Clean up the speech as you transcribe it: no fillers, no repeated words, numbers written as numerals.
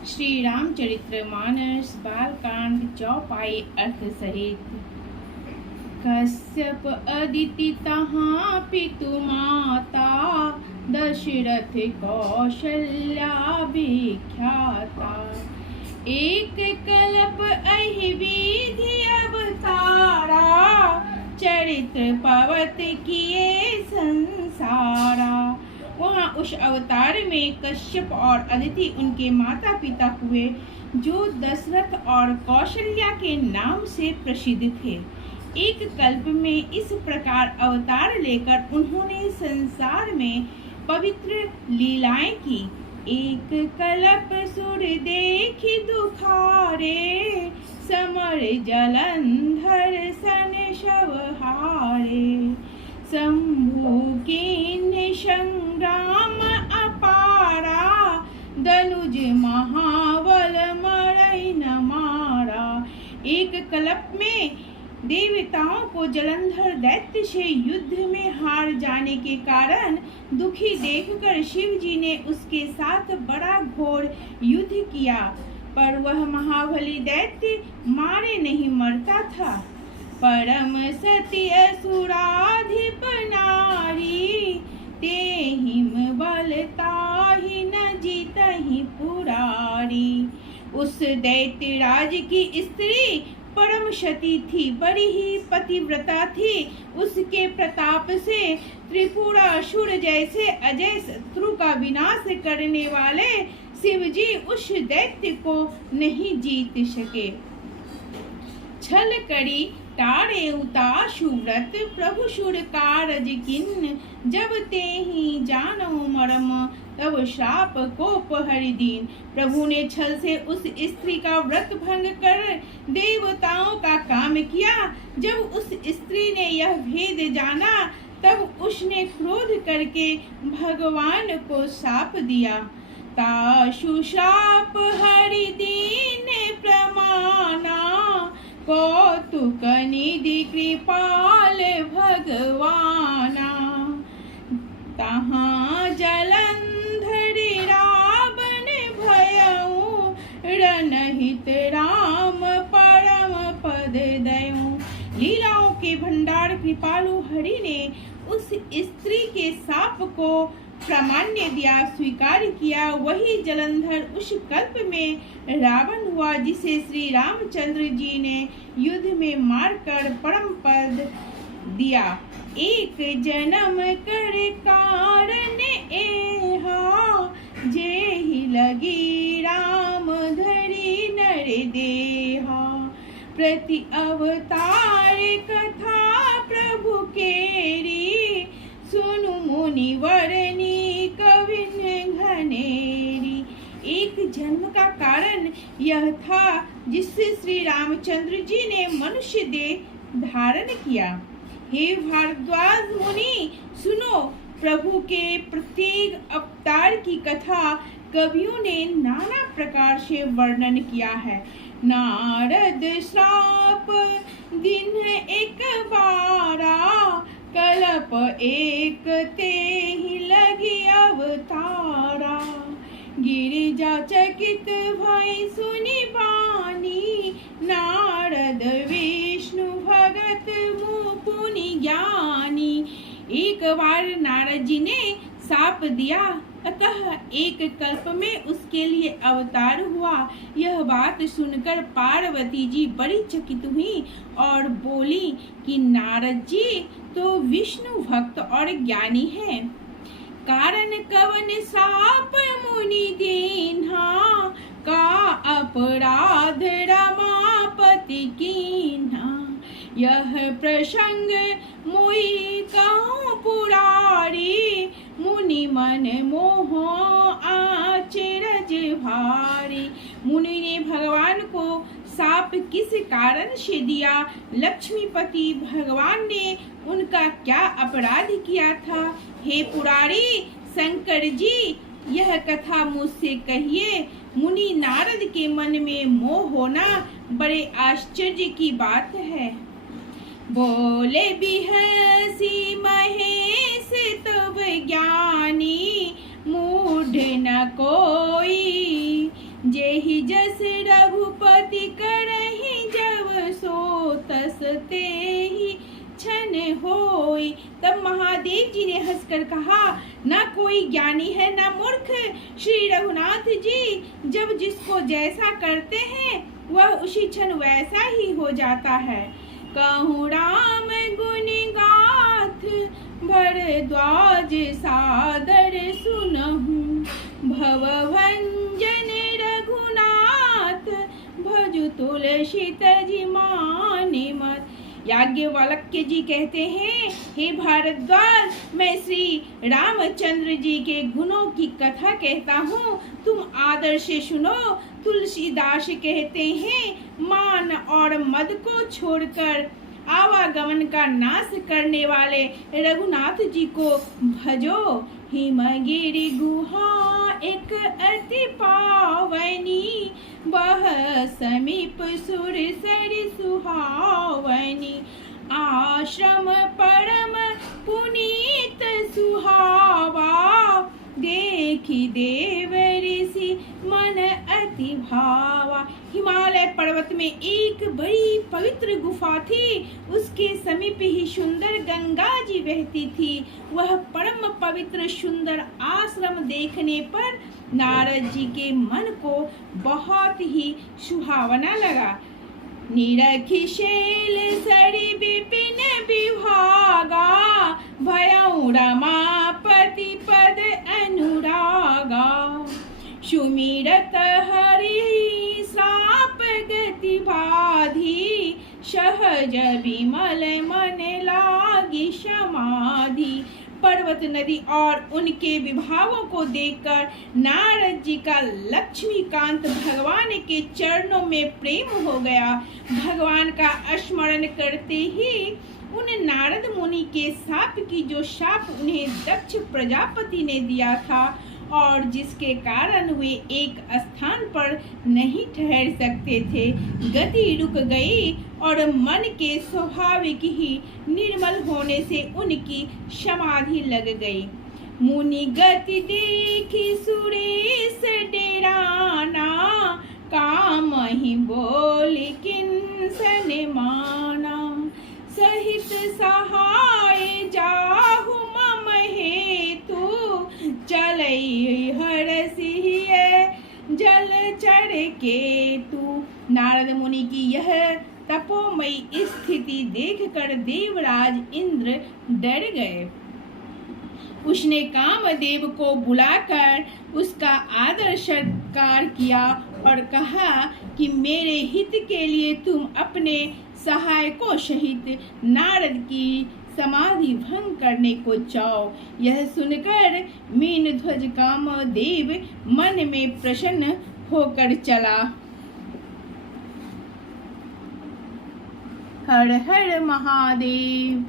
श्री रामचरितमानस बालकांड चौपाई अर्थ सहित। कश्यप अदिति तहाँ पितु माता, दशरथ कौशल्या विख्याता। एक कल्प अहि विधि अवतारा, चरित्र पवत किए संसारा। वहाँ उस अवतार में कश्यप और अदिति उनके माता पिता हुए, जो दशरथ और कौशल्या के नाम से प्रसिद्ध थे। एक कल्प में इस प्रकार अवतार लेकर उन्होंने संसार में पवित्र लीलाएं की। एक कल्प सुर देखी दुखारे, समर जलंधर सन शवहारे। शंभु की संग्राम अपारा, दनुज महाबल मरई न मारा। एक कल्प में देवताओं को जलंधर दैत्य से युद्ध में हार जाने के कारण दुखी देखकर शिव जी ने उसके साथ बड़ा घोर युद्ध किया, पर वह महाबली दैत्य मारे नहीं मरता था। परम सती असुराधिप नारी, तेहिम बल ताहि न जीतहि पुरारी। उस दैत्य राज की स्त्री परम सती थी, बड़ी ही पतिव्रता थी। उसके प्रताप से त्रिपुरासुर जैसे अजय शत्रु का विनाश करने वाले शिव जी उस दैत्य को नहीं जीत सके। छल करी तारे उता सुव्रत, प्रभु सुर कारज किन्न। जब ते ही जानो मरम, तब श्राप कोप हरि दीन। प्रभु ने छल से उस स्त्री का व्रत भंग कर देवताओं का काम किया। जब उस स्त्री ने यह भेद जाना, तब उसने क्रोध करके भगवान को शाप दिया। ताशु शाप हरि दीन प्रमाना, कौतुक निधि कृपाल भगवाना। तहाँ जलंधर रावण भयऊ, रनहित राम परम पद दयऊ। लीलाओं के भंडार कृपालु हरि ने उस स्त्री के शाप को प्रामाण्य दिया, स्वीकार किया। वही जलंधर उस कल्प में रावण हुआ, जिसे श्री रामचंद्र जी ने युद्ध में मारकर परम पद दिया। एक जन्म कर कारण एहा, जेहि लगी राम धरि नर देहा। प्रति अवतार कथा प्रभु केरी, सुनु मुनिवरनी कविन घनेरी। एक जन्म का कारण यह था जिससे श्री रामचंद्र जी ने मनुष्य देह धारण किया। हे भारद्वाज मुनि, सुनो, प्रभु के प्रत्येक अवतार की कथा कवियों ने नाना प्रकार से वर्णन किया है। नारद श्राप दिन एक बारा, कल्प एक तेहि लगी अवतारा। गिरिजा चकित भई सुनि बानी, नारद विष्णु भगत मुनि ज्ञानी। एक बार नारद जी ने शाप दिया, अतः एक कल्प में उसके लिए अवतार हुआ। यह बात सुनकर पार्वती जी बड़ी चकित हुई और बोली कि नारद जी तो विष्णु भक्त और ज्ञानी हैं। कारण कवन शाप मुनि दीन्हा, का अपराध रमापति कीन्हा। यह प्रसंग मुई कहूँ पुरारी, मुनि मन मोह आचरज भारी। मुनि ने भगवान को शाप किस कारण से दिया? लक्ष्मीपति भगवान ने उनका क्या अपराध किया था? हे पुरारी शंकर जी, यह कथा मुझसे कहिए। मुनि नारद के मन में मोह होना बड़े आश्चर्य की बात है। बोले बिहसी महेश तब ज्ञानी, मूढ़ न कोई, जे ही जस रघुपति करहि जब सो तस ते ही क्षण होई। तब महादेव जी ने हंसकर कहा, ना कोई ज्ञानी है ना मूर्ख। श्री रघुनाथ जी जब जिसको जैसा करते हैं वह उसी क्षण वैसा ही हो जाता है। कहूँ राम गुण गाथ भरद्वाज सादर सुनहूँ, भव भंजन रघुनाथ भजु तुलसी तजि मानि मत। याज्ञवल्क्य जी कहते हैं, हे भारद्वाज, मैं श्री रामचंद्र जी के गुणों की कथा कहता हूँ, तुम आदर से सुनो। तुलसीदास कहते हैं, मान और मद को छोड़कर आवागमन का नाश करने वाले रघुनाथ जी को भजो। हिमगिरि गुहा एक अति पावनी, बह समीप सुर सरि सुहावनी। आश्रम परम पुनीत सुहावा, देखी देव ऋषि मन अति भावा। हिमालय पर्वत में एक बड़ी पवित्र गुफा थी, उसके समीप ही सुंदर गंगा जी बहती थी। वह परम पवित्र सुंदर आश्रम देखने पर नारद जी के मन को बहुत ही सुहावना लगा। निरखी शैल सरि विपिन विभागा, भयउ रमापति पद अनुरागा। सुमिरत हरि श्राप गति बाधी, सहज विमल मन लागी समाधि। पर्वत नदी और उनके विभागों को देखकर नारद जी का लक्ष्मीकांत भगवान के चरणों में प्रेम हो गया। भगवान का स्मरण करते ही उन नारद मुनि के शाप की जो शाप उन्हें दक्ष प्रजापति ने दिया था और जिसके कारण वे एक स्थान पर नहीं ठहर सकते थे, गति रुक गई और मन के स्वाभाविक ही निर्मल होने से उनकी समाधि लग गई। मुनि गति देखी सुरेश डेराना, काम ही बोल किंसन माना। सहित सहाय जाहु मम हेतु, चलई हरसिए जल चढ़ केतु। नारद मुनि की यह तपोमयी स्थिति देखकर देवराज इंद्र डर गए। उसने कामदेव को बुलाकर उसका आदर सत्कार किया और कहा कि मेरे हित के लिए तुम अपने सहायकों सहित नारद की समाधि भंग करने को चाहो। यह सुनकर मीनध्वज कामदेव मन में प्रसन्न होकर चला। हर हर महादेव।